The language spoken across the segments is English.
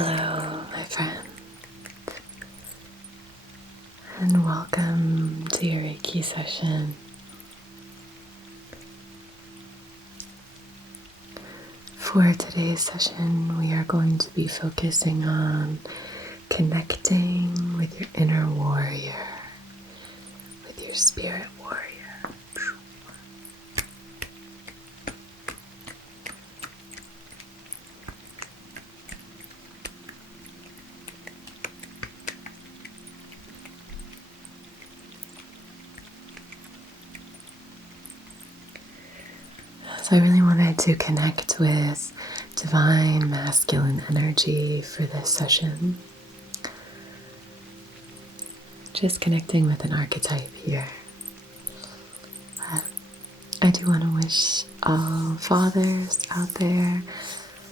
Hello, my friend, and welcome to your Reiki session. For today's session, we are going to be focusing on connecting with your inner warrior, with your spirit warrior. So I really wanted to connect with divine masculine energy for this session. Just connecting with an archetype here. But I do want to wish all fathers out there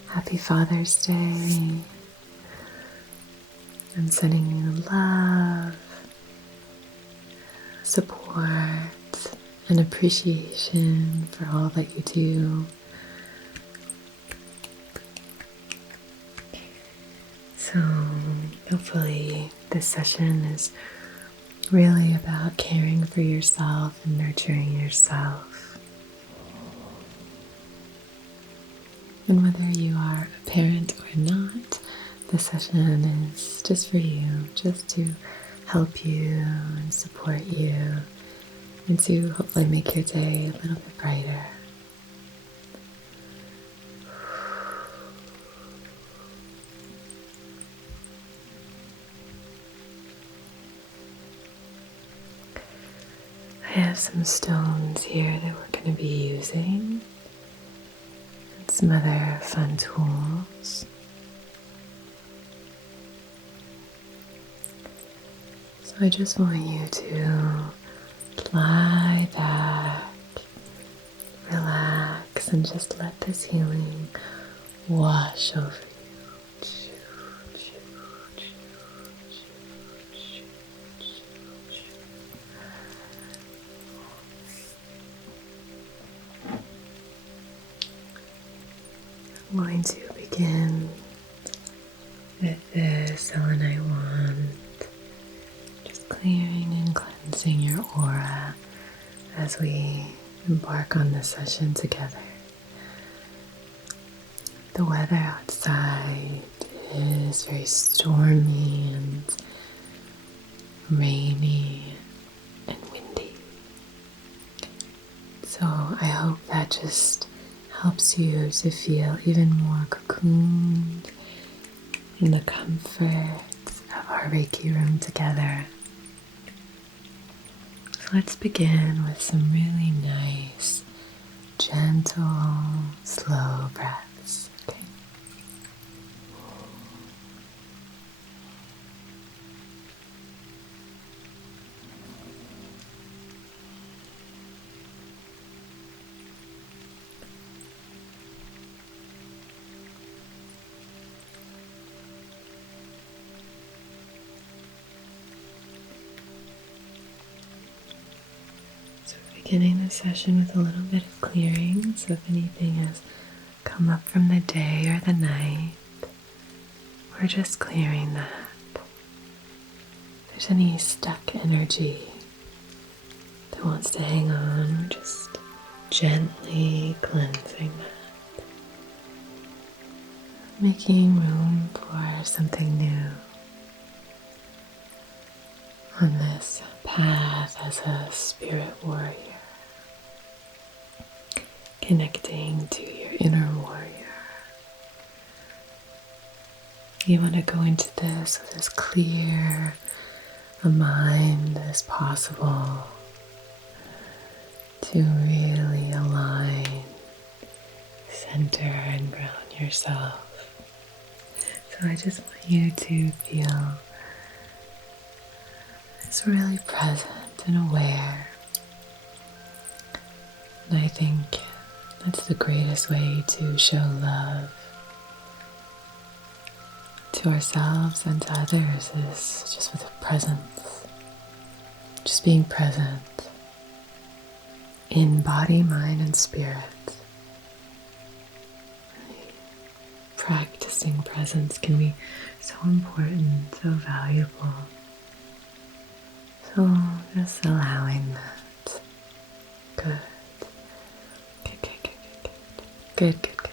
happy Father's Day. I'm sending you love, support, and appreciation for all that you do. So hopefully this session is really about caring for yourself and nurturing yourself. And whether you are a parent or not, this session is just for you, just to help you and support you, and to hopefully make your day a little bit brighter. I have some stones here that we're going to be using, and some other fun tools. So I just want you to lie back, relax, and just let this healing wash over you. I'm going to begin with the selenite wand, just clearing and cleansing your aura as we embark on this session together. The weather outside is very stormy and rainy and windy. So I hope that just helps you to feel even more cocooned in the comfort of our Reiki room together. So let's begin with some really nice, gentle, slow breaths. Okay. Beginning the session with a little bit of clearing, so if anything has come up from the day or the night, we're just clearing that. If there's any stuck energy that wants to hang on, we're just gently cleansing that, making room for something new on this path as a spirit warrior. Connecting to your inner warrior. You want to go into this with as clear a mind as possible to really align, center, and ground yourself. So I just want you to feel it's really present and aware. And I think that's the greatest way to show love to ourselves and to others, is just with a presence. Just being present in body, mind, and spirit. practicing presence can be so important, so valuable. So just allowing that. Good. Good, good, good, good, good, good, good, good, good, good, good, good, good, good, good.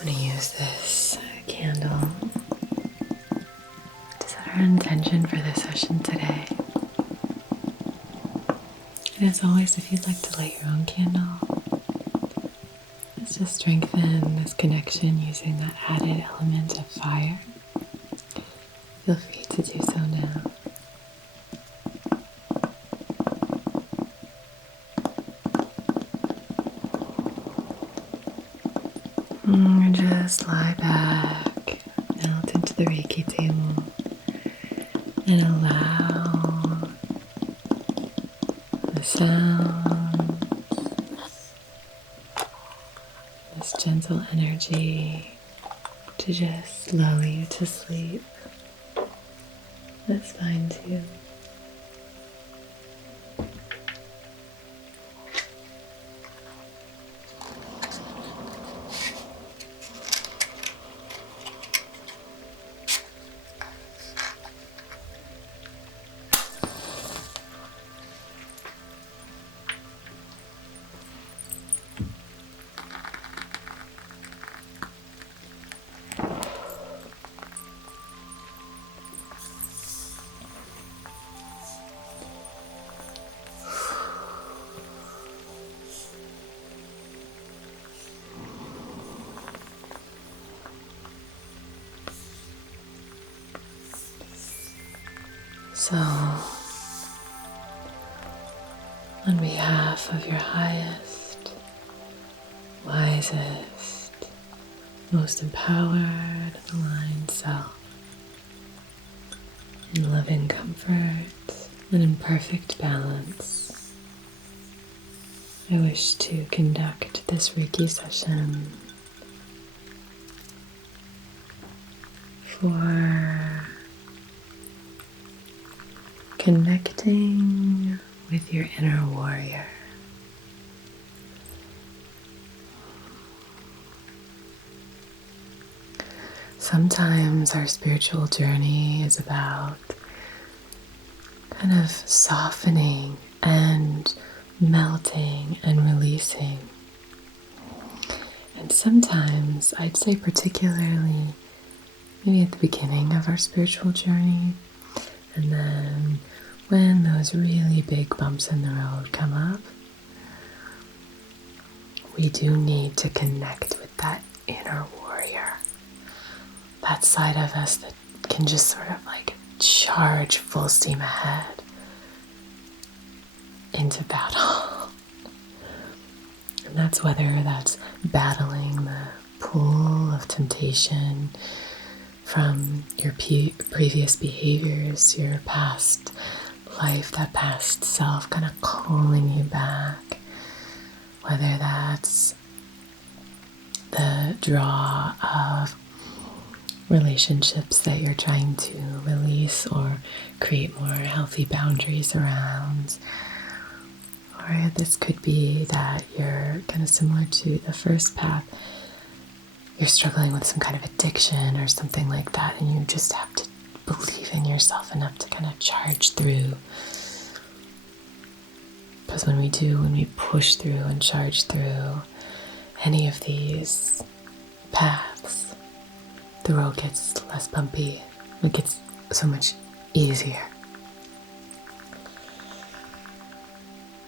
I'm going to use this candle to set our intention for this session today. And as always, if you'd like to light your own candle, let's just strengthen this connection using that added element of fire. Feel free to do so now. Just lie back, melt into the Reiki table, and allow the sounds, this gentle energy to just lull you to sleep. That's fine too. So, on behalf of your highest, wisest, most empowered and aligned self, in loving comfort and in perfect balance, I wish to conduct this Reiki session for connecting with your inner warrior. Sometimes our spiritual journey is about kind of softening and melting and releasing. And sometimes, I'd say particularly maybe at the beginning of our spiritual journey, and then when those really big bumps in the road come up, we do need to connect with that inner warrior. That side of us that can just sort of like charge full steam ahead into battle. And that's whether that's battling the pull of temptation from your previous behaviors, your past life, that past self kind of calling you back. Whether that's the draw of relationships that you're trying to release or create more healthy boundaries around. Or this could be that you're kind of similar to the first path. You're struggling with some kind of addiction or something like that, and you just have to believe in yourself enough to kind of charge through. Because when we push through and charge through any of these paths, the road gets less bumpy. It gets so much easier.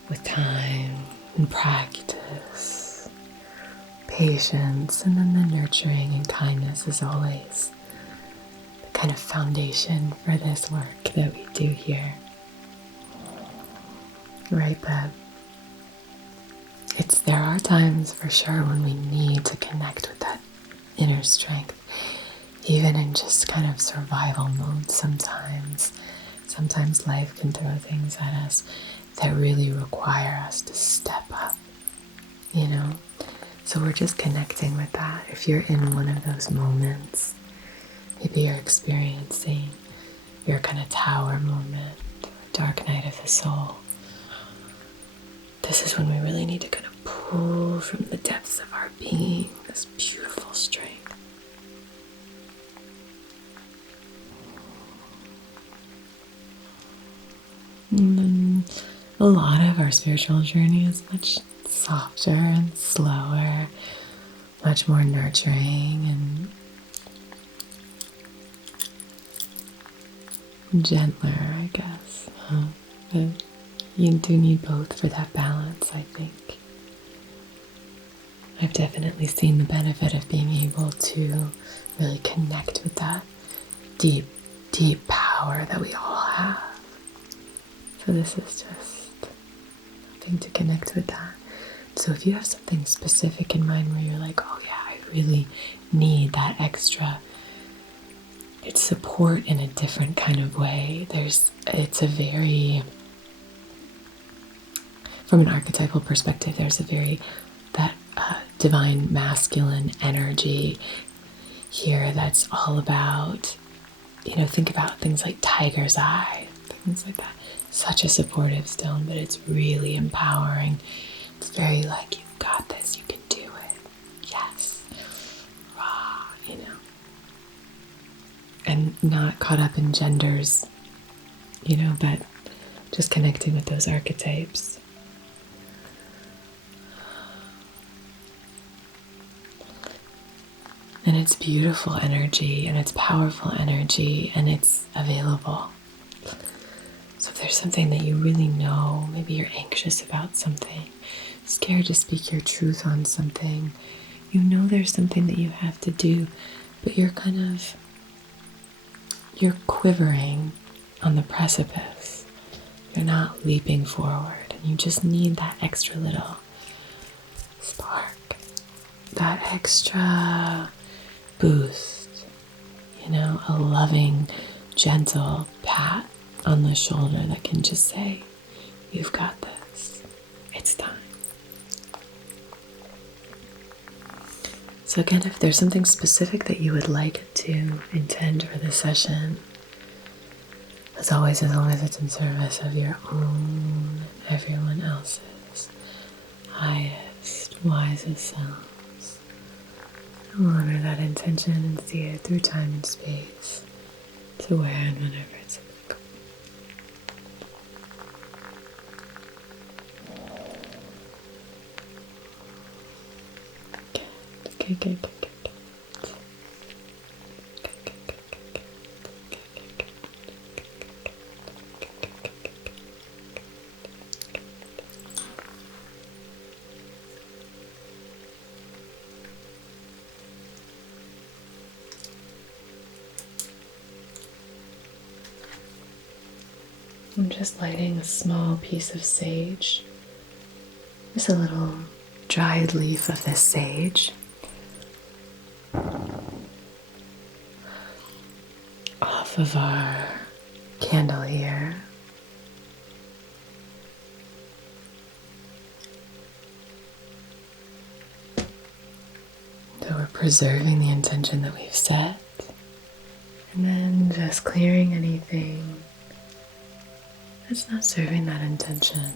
With time and practice, patience, and then the nurturing and kindness is always the kind of foundation for this work that we do here. Right, but there are times for sure when we need to connect with that inner strength, even in just kind of survival mode sometimes. Sometimes life can throw things at us that really require us to step up, So we're just connecting with that. If you're in one of those moments, maybe you're experiencing your kind of tower moment, dark night of the soul. This is when we really need to kind of pull from the depths of our being this beautiful strength. And then a lot of our spiritual journey is much softer and slower, much more nurturing and gentler, I guess. But you do need both for that balance, I think. I've definitely seen the benefit of being able to really connect with that deep, deep power that we all have. So this is just something to connect with that. So if you have something specific in mind where you're like, oh yeah, I really need that extra, it's support in a different kind of way. It's a very, from an archetypal perspective, there's a very, that divine masculine energy here that's all about, think about things like tiger's eye, things like that. Such a supportive stone, but it's really empowering. It's very like, you've got this, you can do it. Yes. Rah, And not caught up in genders, but just connecting with those archetypes. And it's beautiful energy, and it's powerful energy, and it's available. So if there's something that you really know, maybe you're anxious about something, scared to speak your truth on something, there's something that you have to do, but you're quivering on the precipice. You're not leaping forward, and you just need that extra little spark, that extra boost, a loving, gentle pat on the shoulder that can just say, you've got this, it's time. So again, if there's something specific that you would like to intend for this session, as always, as long as it's in service of your own, everyone else's highest, wisest selves, honor that intention and see it through time and space to where and whenever it's applicable. Good. I'm just lighting a small piece of sage, just a little dried leaf of this sage, off of our candle here. So we're preserving the intention that we've set, and then just clearing anything that's not serving that intention.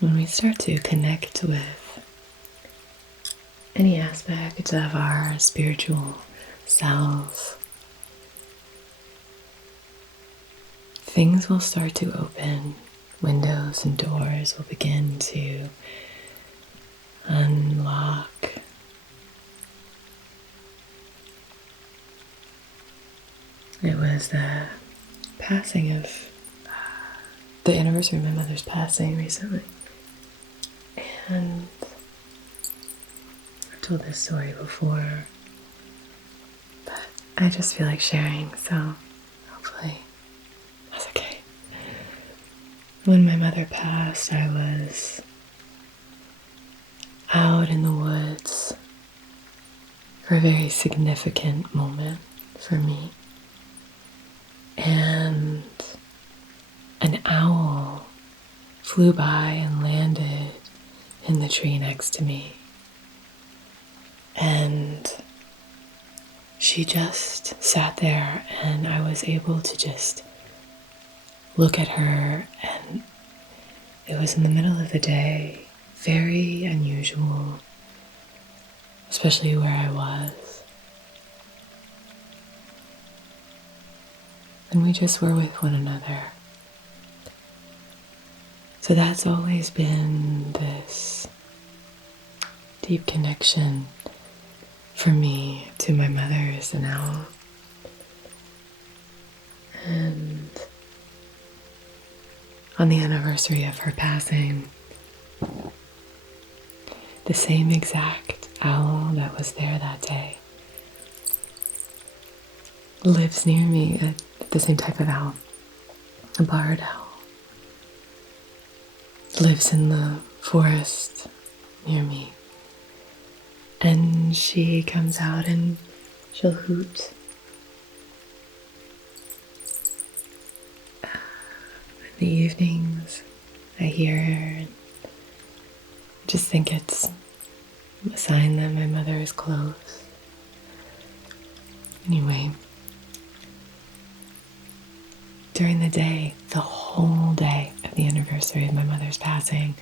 When we start to connect with any aspect of our spiritual selves, things will start to open. Windows and doors will begin to unlock. It was the passing of the anniversary of my mother's passing recently. And I've told this story before, but I just feel like sharing, so hopefully that's okay. When my mother passed, I was out in the woods for a very significant moment for me. And an owl flew by and landed in the tree next to me. And she just sat there, and I was able to just look at her, and it was in the middle of the day, very unusual, especially where I was. And we just were with one another. So that's always been this deep connection for me to my mother as an owl. And on the anniversary of her passing, the same exact owl that was there that day lives near me, the same type of owl, a barred owl. Lives in the forest near me. And she comes out and she'll hoot. In the evenings, I hear her and I just think it's a sign that my mother is close. Anyway, during the day, the whole day of the anniversary of my mother's passing,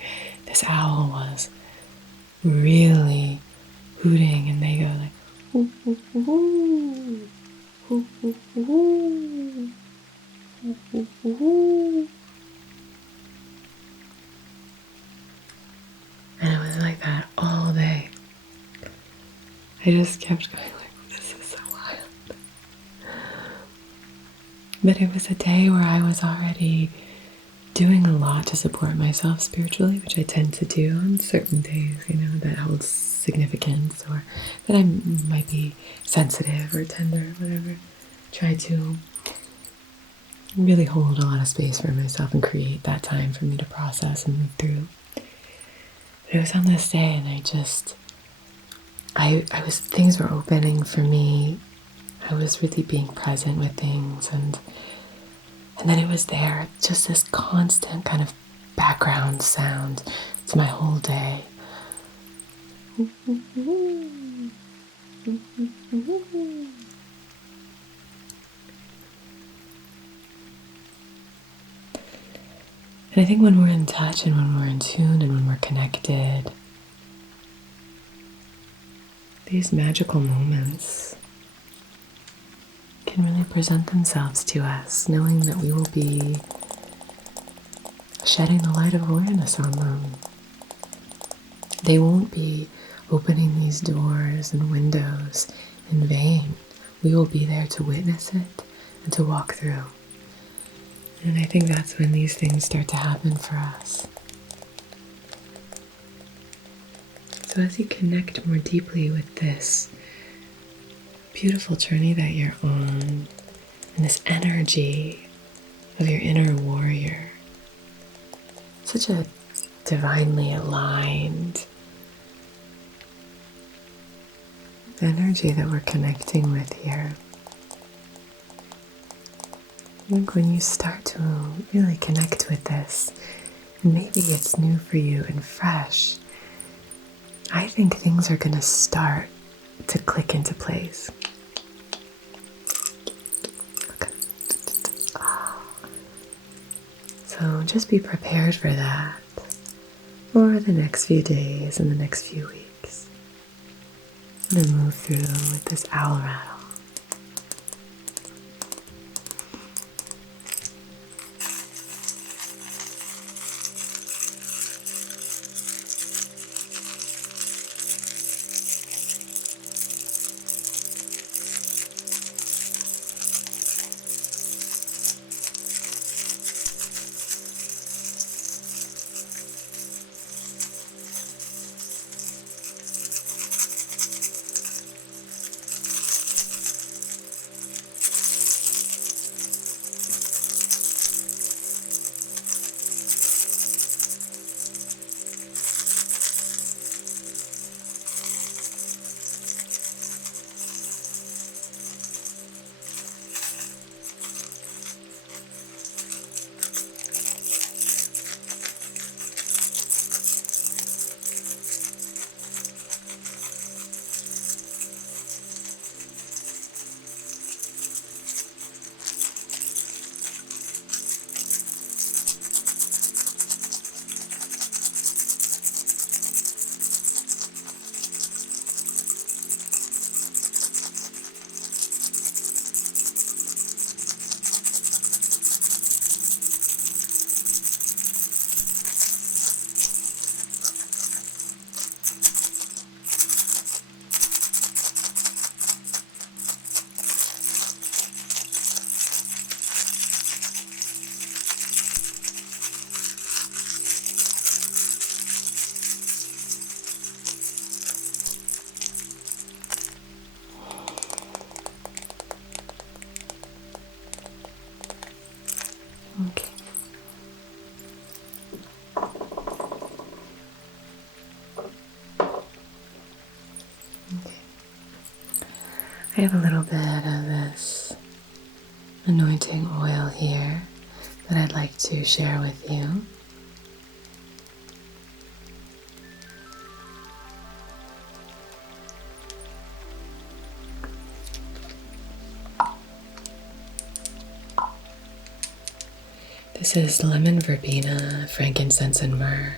this owl was really hooting, and they go like, hoo, hoo, hoo, hoo, hoo, hoo, hoo, hoo, hoo, hoo, hoo. And it was like that all day. I just kept going like, this is so wild. But it was a day where I was already doing a lot to support myself spiritually, which I tend to do on certain days, that holds significance, or that I might be sensitive or tender, whatever. Try to really hold a lot of space for myself and create that time for me to process and move through. But it was on this day, and things were opening for me. I was really being present with things, and then it was there, just this constant kind of background sound to my whole day. And I think when we're in touch and when we're in tune and when we're connected, these magical moments can really present themselves to us, knowing that we will be shedding the light of awareness on them. They won't be opening these doors and windows in vain. We will be there to witness it and to walk through. And I think that's when these things start to happen for us. So as you connect more deeply with this beautiful journey that you're on, and this energy of your inner warrior, such a divinely aligned energy that we're connecting with here. I think when you start to really connect with this, and maybe it's new for you and fresh, I think things are going to start to click into place. So just be prepared for that for the next few days and the next few weeks. And then move through with this owl rattle. I have a little bit of this anointing oil here that I'd like to share with you. This is lemon verbena, frankincense, and myrrh.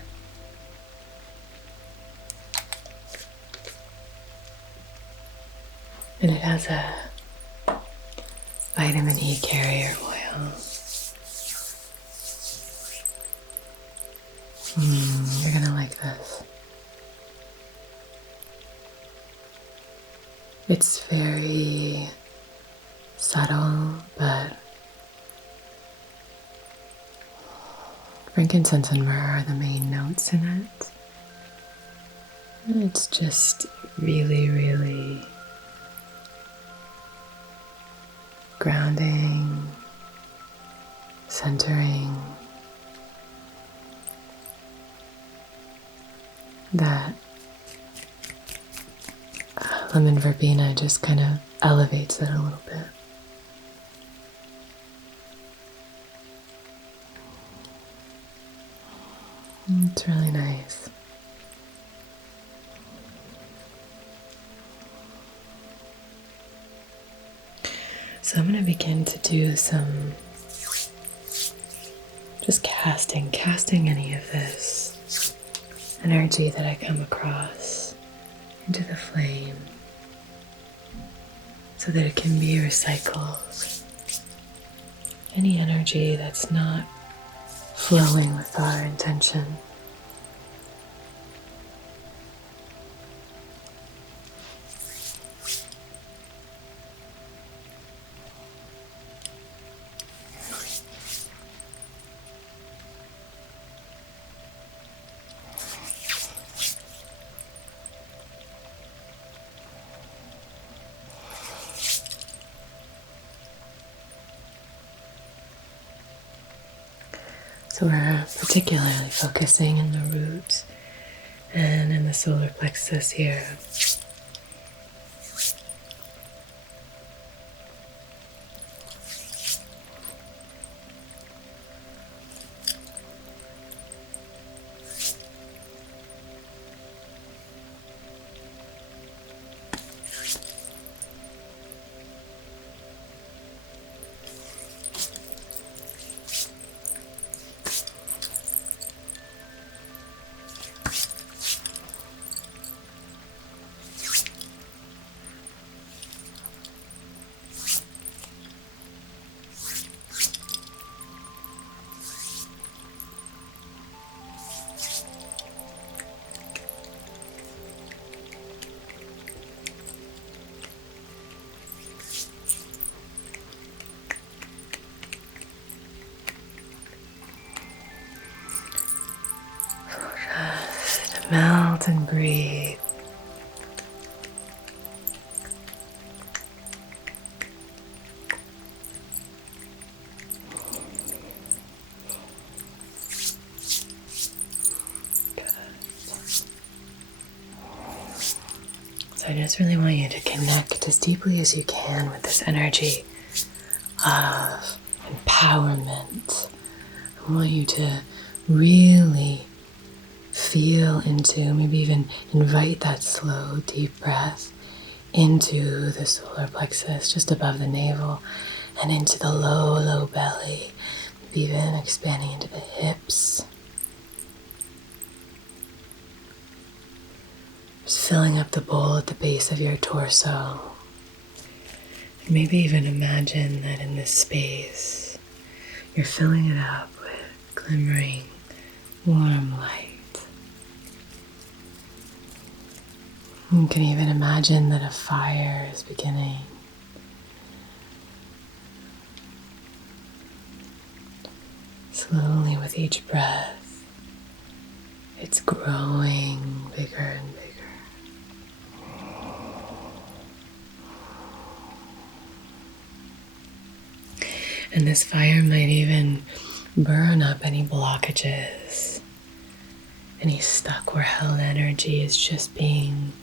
And it has a vitamin E carrier oil. You're gonna like this. It's very subtle, but frankincense and myrrh are the main notes in it. And it's just really, really grounding, centering. That lemon verbena just kind of elevates it a little bit. It's really nice. So I'm going to begin to do some just casting any of this energy that I come across into the flame so that it can be recycled. Any energy that's not flowing with our intention. So we're particularly focusing in the roots and in the solar plexus here. Melt and breathe. Good. So I just really want you to connect as deeply as you can with this energy of empowerment. I want you to really feel into, maybe even invite that slow, deep breath into the solar plexus just above the navel and into the low, low belly, maybe even expanding into the hips. Just filling up the bowl at the base of your torso. And maybe even imagine that in this space, you're filling it up with glimmering, warm light. You can even imagine that a fire is beginning. Slowly with each breath, it's growing bigger and bigger. And this fire might even burn up any blockages, any stuck or held energy is just being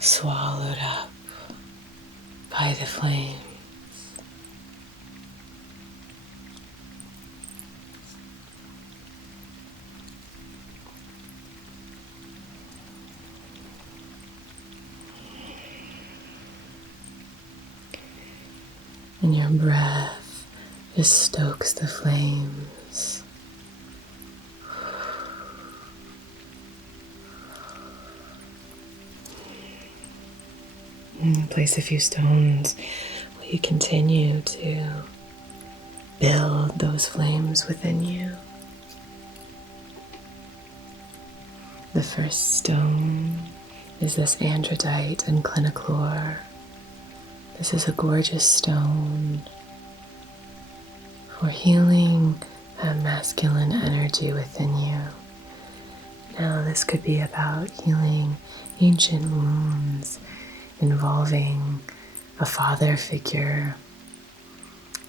swallowed up by the flame. And your breath just stokes the flames. And place a few stones while you continue to build those flames within you. The first stone is this androdite and cliniclor. This is a gorgeous stone for healing that masculine energy within you. Now, this could be about healing ancient wounds involving a father figure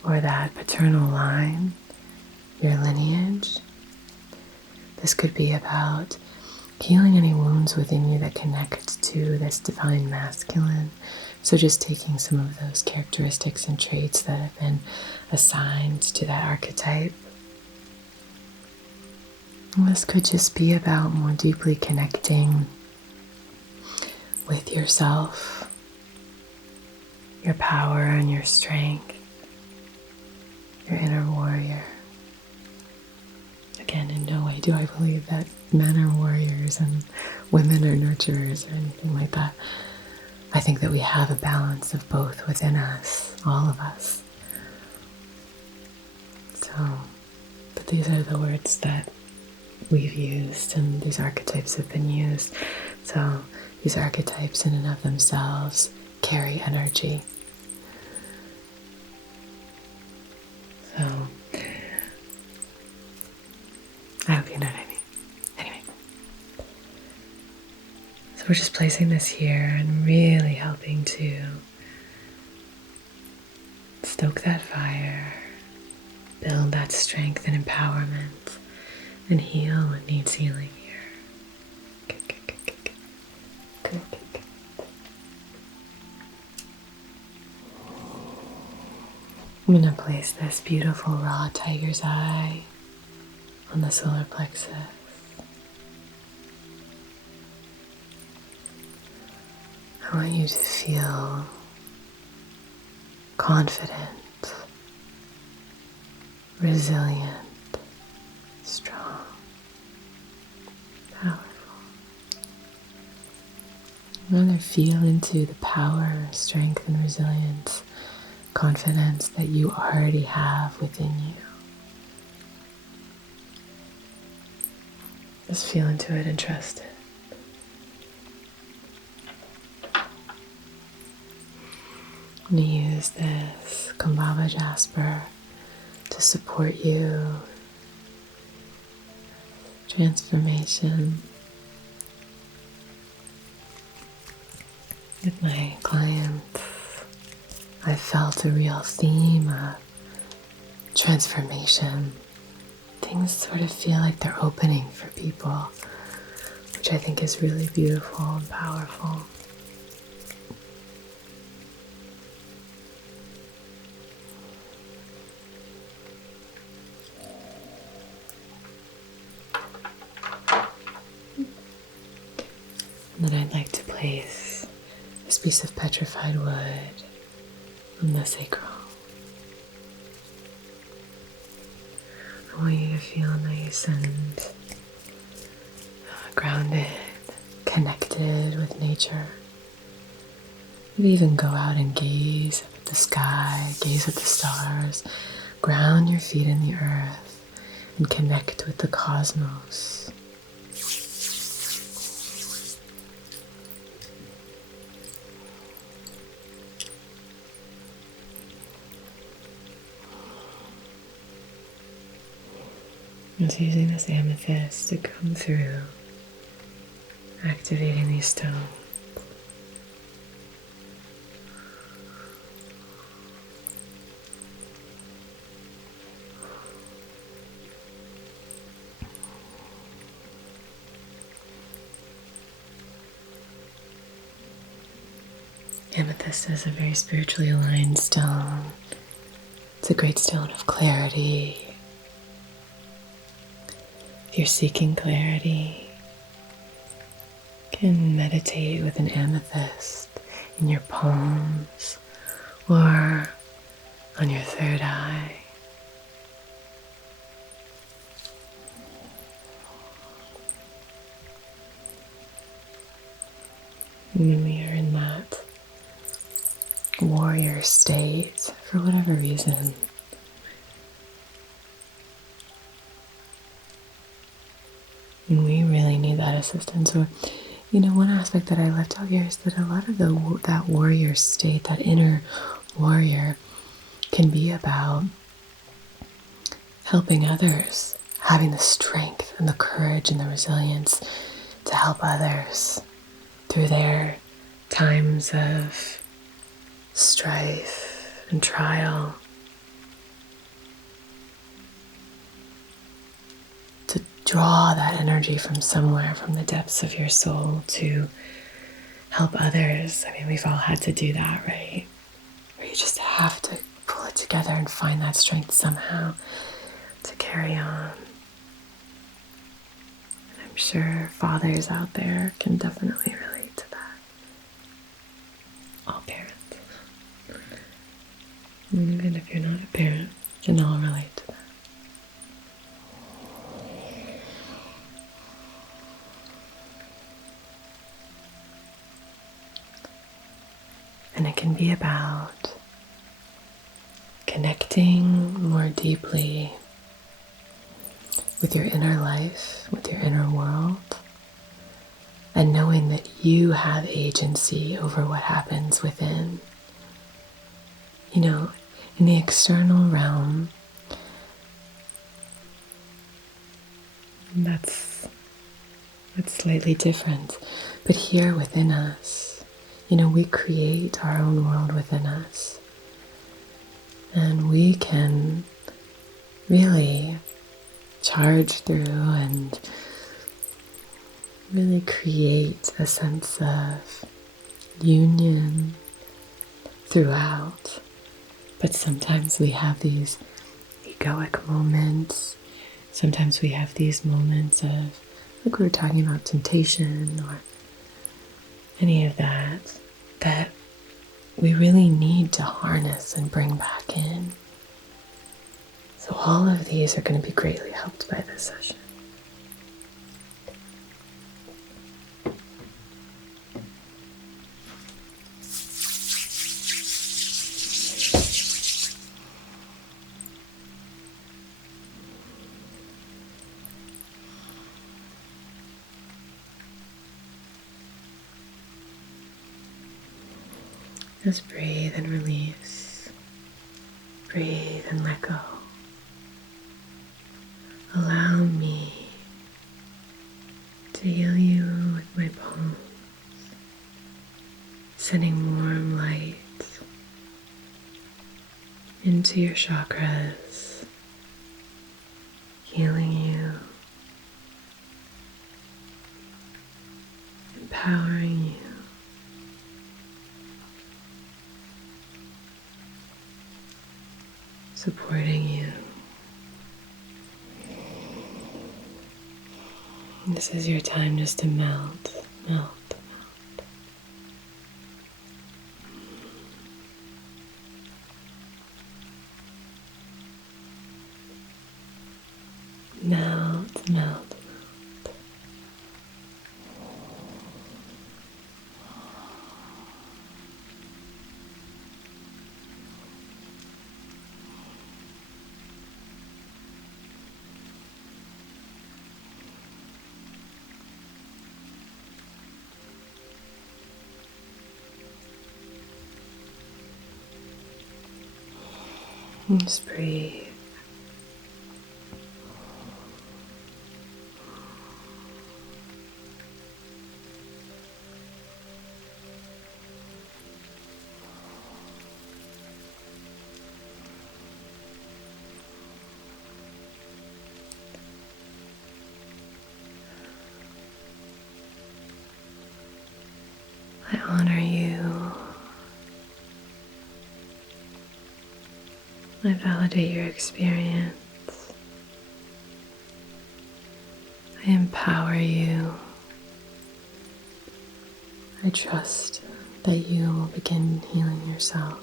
or that paternal line, your lineage. This could be about healing any wounds within you that connect to this divine masculine. So just taking some of those characteristics and traits that have been assigned to that archetype. And this could just be about more deeply connecting with yourself, your power and your strength, your inner warrior. Again, in no way do I believe that men are warriors and women are nurturers or anything like that. I think that we have a balance of both within us, all of us. So, but these are the words that we've used and these archetypes have been used. So these archetypes in and of themselves carry energy. So I hope you know what I mean. Anyway. So we're just placing this here and really helping to stoke that fire, build that strength and empowerment, and heal what needs healing here. Good. I'm going to place this beautiful raw tiger's eye on the solar plexus. I want you to feel confident, resilient, strong, powerful. Rather feel into the power, strength, and resilience, confidence that you already have within you. Just feel into it and trust it. I'm going to use this Kumbhava jasper to support you. Transformation. With my clients, I felt a real theme of transformation. Things sort of feel like they're opening for people, which I think is really beautiful and powerful. And then I'd like to place this piece of petrified wood on the sacral. I want you to feel nice and grounded, connected with nature. Maybe even go out and gaze up at the sky, gaze at the stars, ground your feet in the earth, and connect with the cosmos. Just using this amethyst to come through, activating these stones. Amethyst is a very spiritually aligned stone. It's a great stone of clarity. If you're seeking clarity, you can meditate with an amethyst in your palms or on your third eye. When we are in that warrior state, for whatever reason, and we really need that assistance. Or, one aspect that I left out here is that a lot of that warrior state, that inner warrior, can be about helping others, having the strength and the courage and the resilience to help others through their times of strife and trial. To draw that energy from somewhere, from the depths of your soul, to help others. I mean, we've all had to do that, right? Where you just have to pull it together and find that strength somehow to carry on. And I'm sure fathers out there can definitely relate to that. All parents. And even if you're not a parent, you can all relate to that. And it can be about connecting more deeply with your inner life, with your inner world, and knowing that you have agency over what happens within. In the external realm, that's slightly different. But here within us, we create our own world within us. And we can really charge through and really create a sense of union throughout. But sometimes we have these egoic moments. Sometimes we have these moments of, like we were talking about, temptation or any of that we really need to harness and bring back in. So all of these are going to be greatly helped by this session. Just breathe and release. Breathe and let go. Allow me to heal you with my palms, sending warm light into your chakras, healing you, empowering you. Supporting you. And this is your time just to melt, melt, melt. Melt, melt. Just breathe. I honor you I validate your experience. I empower you. I trust that you will begin healing yourself.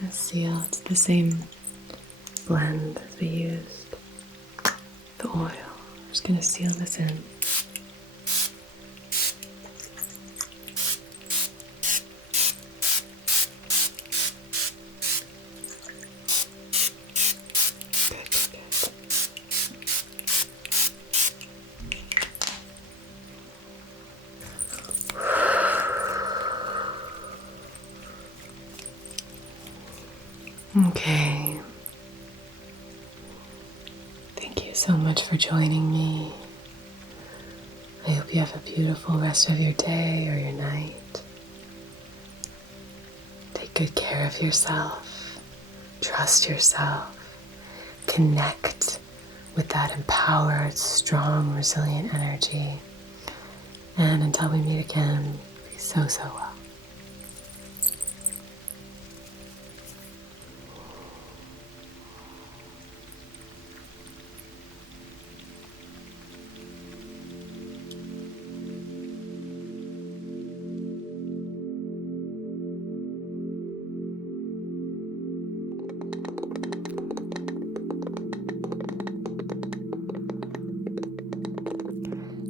And seal, it's the same blend as we used the oil. I'm just going to seal this in. Okay. Thank you so much for joining me. I hope you have a beautiful rest of your day or your night. Take good care of yourself. Trust yourself. Connect with that empowered, strong, resilient energy. And until we meet again, be so well.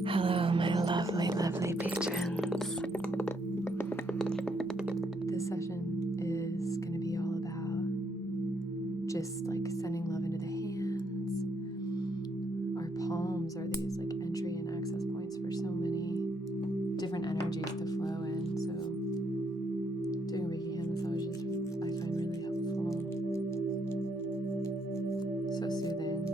Hello, my lovely patrons. This session is going to be all about just like sending love into the hands. Our palms are these like entry and access points for so many different energies to flow in. So doing Reiki hand massages I find really helpful. So soothing.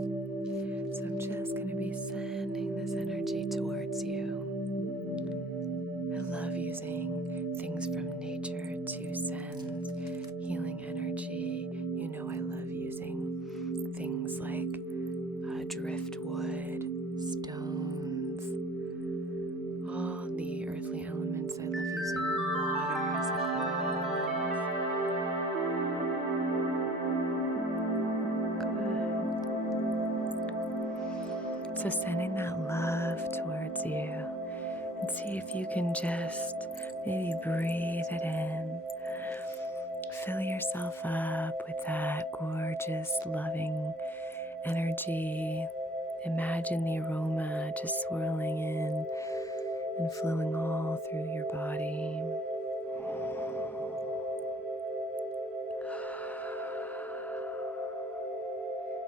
So I'm just going to be sending this energy towards you. I love using things from nature to send healing energy. You know I love using things like driftwood, stones, all the earthly elements. I love using water as a healing element. Good. So sending that love towards you. And see if you can just maybe breathe it in. Fill yourself up with that gorgeous, loving energy. Imagine the aroma just swirling in and flowing all through your body.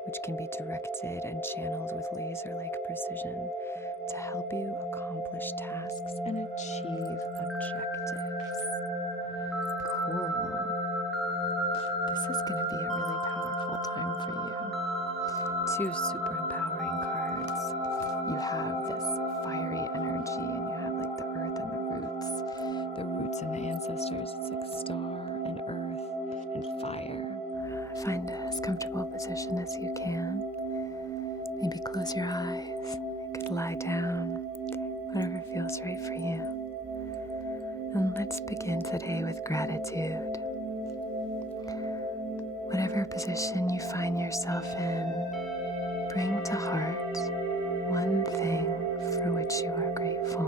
Which can be directed and channeled with laser-like precision to help you accomplish tasks and achieve objectives. Cool. This is going to be a really powerful time for you. 2 super empowering cards. You have this fiery energy and you have like the earth and the roots and the ancestors. It's like star and earth and fire. Find as comfortable a position as you can. Maybe close your eyes. You could lie down, whatever feels right for you. And let's begin today with gratitude. Whatever position you find yourself in, bring to heart one thing for which you are grateful.